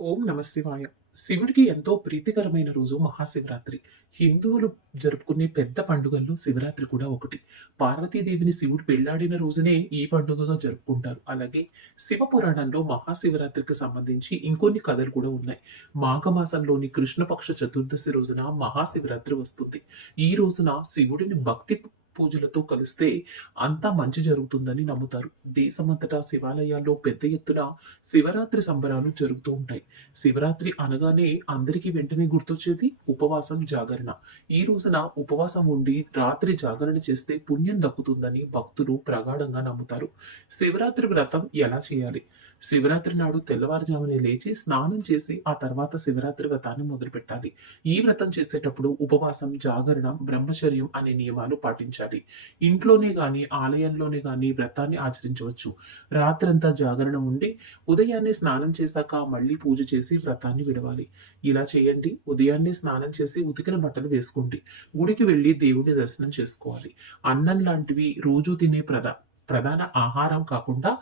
ఓం నమ శివాయ. శివుడికి ఎంతో ప్రీతికరమైన రోజు మహాశివరాత్రి. హిందువులు జరుపుకునే పెద్ద పండుగల్లో శివరాత్రి కూడా ఒకటి. పార్వతీదేవిని శివుడు పెళ్ళాడిన రోజునే ఈ పండుగగా జరుపుకుంటారు. అలాగే శివ పురాణంలో మహాశివరాత్రికి సంబంధించి ఇంకొన్ని కథలు కూడా ఉన్నాయి. మాఘమాసంలోని కృష్ణపక్ష చతుర్దశి రోజున మహాశివరాత్రి వస్తుంది. ఈ రోజున శివుడిని భక్తి పూజలతో కలిస్తే అంతా మంచి జరుగుతుందని నమ్ముతారు. దేశమంతటా శివాలయాల్లో పెద్ద ఎత్తున శివరాత్రి సంబరాలు జరుగుతూ ఉంటాయి. శివరాత్రి అనగానే అందరికీ వెంటనే గుర్తొచ్చేది ఉపవాసం జాగరణ. ఈ రోజున ఉపవాసం ఉండి రాత్రి జాగరణ చేస్తే పుణ్యం దక్కుతుందని భక్తులు ప్రగాఢంగా నమ్ముతారు. శివరాత్రి వ్రతం ఎలా చేయాలి? శివరాత్రి నాడు తెల్లవారుజామునే లేచి స్నానం చేసి ఆ తర్వాత శివరాత్రి వ్రతాన్ని మొదలుపెట్టాలి. ఈ వ్రతం చేసేటప్పుడు ఉపవాసం జాగరణ బ్రహ్మచర్యం అనే నియమాలు పాటించాలి. ఇంట్లోనే గాని ఆలయంలోనే గాని వ్రతాన్ని ఆచరించవచ్చు. రాత్రంతా జాగరణ ఉండి ఉదయాన్నే స్నానం చేశాక మళ్ళీ పూజ చేసి వ్రతాన్ని విడవాలి. ఇలా చేయండి. ఉదయాన్నే స్నానం చేసి ఉతికిన బట్టలు వేసుకోండి. గుడికి వెళ్ళి దేవుడి దర్శనం చేసుకోవాలి. అన్నం లాంటివి రోజు తినే ప్రధా ప్రధాన ఆహారం కాకుండా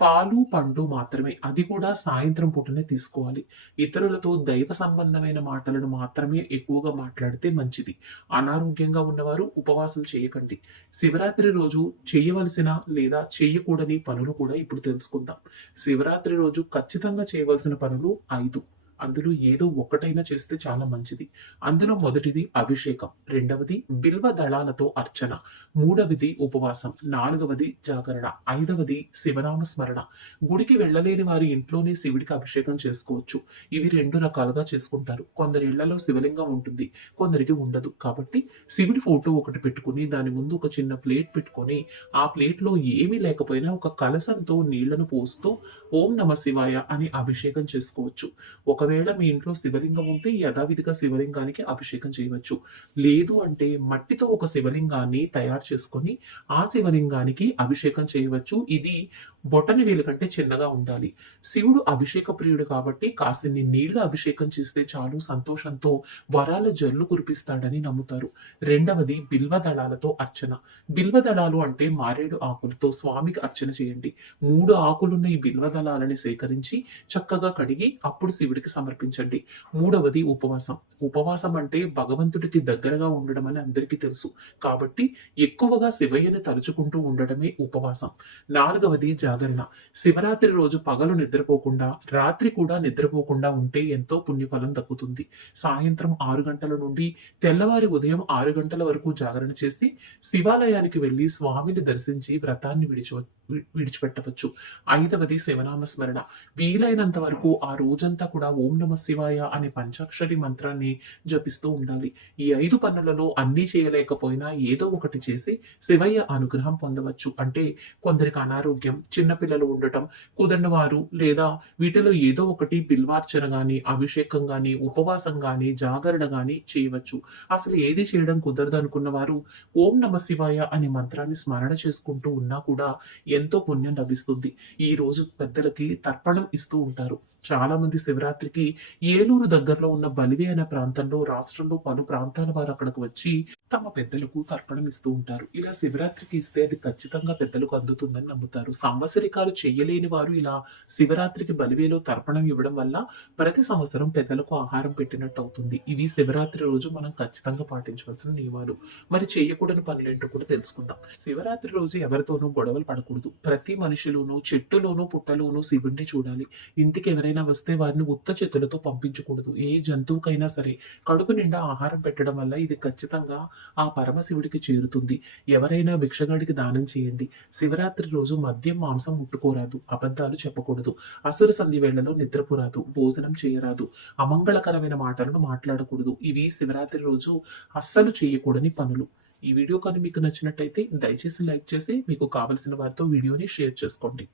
పాలు పండు మాత్రమే. అది కూడా సాయంత్రం పూటనే తీసుకోవాలి. ఇతరులతో దైవ సంబంధమైన మాటలను మాత్రమే ఎక్కువగా మాట్లాడితే మంచిది. అనారోగ్యంగా ఉన్నవారు ఉపవాసం చేయకండి. శివరాత్రి రోజు చేయవలసిన లేదా చేయకూడని పనులు కూడా ఇప్పుడు తెలుసుకుందాం. శివరాత్రి రోజు ఖచ్చితంగా చేయవలసిన పనులు ఐదు. అందులో ఏదో ఒక్కటైనా చేస్తే చాలా మంచిది. అందులో మొదటిది అభిషేకం రెండవది బిల్వ దళాలతో అర్చన మూడవది ఉపవాసం నాలుగవది జాగరణ ఐదవది శివనామ స్మరణ గుడికి వెళ్ళలేని వారి ఇంట్లోనే శివుడికి అభిషేకం చేసుకోవచ్చు. ఇవి రెండు రకాలుగా చేసుకుంటారు. కొందరి ఇళ్ళలో శివలింగం ఉంటుంది కొందరికి ఉండదు. కాబట్టి శివుడి ఫోటో ఒకటి పెట్టుకుని దాని ముందు ఒక చిన్న ప్లేట్ పెట్టుకొని ఆ ప్లేట్లో ఏమీ లేకపోయినా ఒక కలసంతో నీళ్ళను పోస్తూ ఓం నమ శివాయ అని అభిషేకం చేసుకోవచ్చు. ఒక ఒకవేళ మీ ఇంట్లో శివలింగం ఉంటే యథావిధిగా శివలింగానికి అభిషేకం చేయవచ్చు. లేదు అంటే మట్టితో ఒక శివలింగాన్ని తయారు చేసుకొని ఆ శివలింగానికి అభిషేకం చేయవచ్చు. ఇది బొటని వేలు కంటే చిన్నగా ఉండాలి. శివుడు అభిషేక ప్రియుడు కాబట్టి కాసిన్ని నీళ్ళు అభిషేకం చేస్తే చాలు సంతోషంతో వరాల జల్లు కురిపిస్తాడని నమ్ముతారు. రెండవది బిల్వ దళాలతో అర్చన. బిల్వ దళాలు అంటే మారేడు ఆకులతో స్వామికి అర్చన చేయండి. మూడు ఆకులున్న ఈ బిల్వ దళాలని సేకరించి చక్కగా కడిగి అప్పుడు శివుడికి సమర్పించండి. మూడవది ఉపవాసం. ఉపవాసం అంటే భగవంతుడికి దగ్గరగా ఉండడం అని అందరికీ తెలుసు. కాబట్టి ఎక్కువగా శివయ్యని తలుచుకుంటూ ఉండడమే ఉపవాసం. నాలుగవది జాగరణ. శివరాత్రి రోజు పగలు నిద్రపోకుండా రాత్రి కూడా నిద్రపోకుండా ఉంటే ఎంతో పుణ్యఫలం దక్కుతుంది. సాయంత్రం ఆరు గంటల నుండి తెల్లవారి ఉదయం ఆరు గంటల వరకు జాగరణ చేసి శివాలయానికి వెళ్ళి స్వామిని దర్శించి వ్రతాన్ని విడిచి విడిచిపెట్టవచ్చు. ఐదవది శివనామ స్మరణ వీలైనంత వరకు ఆ రోజంతా కూడా ఓం నమ శివాయ అనే పంచాక్షరి మంత్రాన్ని జపిస్తూ ఉండాలి. ఈ ఐదు పనులలో అన్నీ చేయలేకపోయినా ఏదో ఒకటి చేసి శివయ్య అనుగ్రహం పొందవచ్చు. అంటే కొందరికి అనారోగ్యం చిన్నపిల్లలు ఉండటం కుదరని వారు లేదా వీటిలో ఏదో ఒకటి బిల్వార్చన గాని అభిషేకం గాని ఉపవాసం గాని జాగరణ గాని చేయవచ్చు. అసలు ఏది చేయడం కుదరదు అనుకున్న వారు ఓం నమ శివాయ అనే మంత్రాన్ని స్మరణ చేసుకుంటూ ఉన్నా కూడా ఎంతో పుణ్యం లభిస్తుంది. ఈ రోజు పెద్దలకి తర్పణం ఇస్తూ ఉంటారు. చాలా మంది శివరాత్రికి ఏలూరు దగ్గరలో ఉన్న బలివే అనే ప్రాంతంలో రాష్ట్రంలో పలు ప్రాంతాల వారు అక్కడికి వచ్చి తమ పెద్దలకు తర్పణం ఇస్తూ ఉంటారు. ఇలా శివరాత్రికి ఇస్తే అది ఖచ్చితంగా పెద్దలకు అందుతుందని నమ్ముతారు. సంవత్సరికాలు చేయలేని వారు ఇలా శివరాత్రికి బలివేలో తర్పణం ఇవ్వడం వల్ల ప్రతి సంవత్సరం పెద్దలకు ఆహారం పెట్టినట్టు అవుతుంది. ఇవి శివరాత్రి రోజు మనం ఖచ్చితంగా పాటించవలసిన నియమాలు. మరి చేయకూడని పనులేంటో కూడా తెలుసుకుందాం. శివరాత్రి రోజు ఎవరితోనూ గొడవలు పడకూడదు. ప్రతి మనిషిలోనూ చెట్టులోనూ పుట్టలోనూ శివుడిని చూడాలి. ఇంటికి ఎవరైనా వస్తే వారిని ఉత్త చేతులతో పంపించకూడదు. ఏ జంతువుకైనా సరే కడుపు నిండా ఆహారం పెట్టడం వల్ల ఇది ఖచ్చితంగా ఆ పరమశివుడికి చేరుతుంది. ఎవరైనా భిక్షగాడికి దానం చేయండి. శివరాత్రి రోజు మద్యం మాంసం ముట్టుకోరాదు. అబద్ధాలు చెప్పకూడదు. అసుర సంధి వేళలో నిద్రపోరాదు. భోజనం చేయరాదు. అమంగళకరమైన మాటలను మాట్లాడకూడదు. ఇవి శివరాత్రి రోజు అస్సలు చేయకూడని పనులు. ఈ వీడియో కానీ మీకు నచ్చినట్టయితే దయచేసి లైక్ చేసి మీకు కావలసిన వారితో వీడియోని షేర్ చేసుకోండి.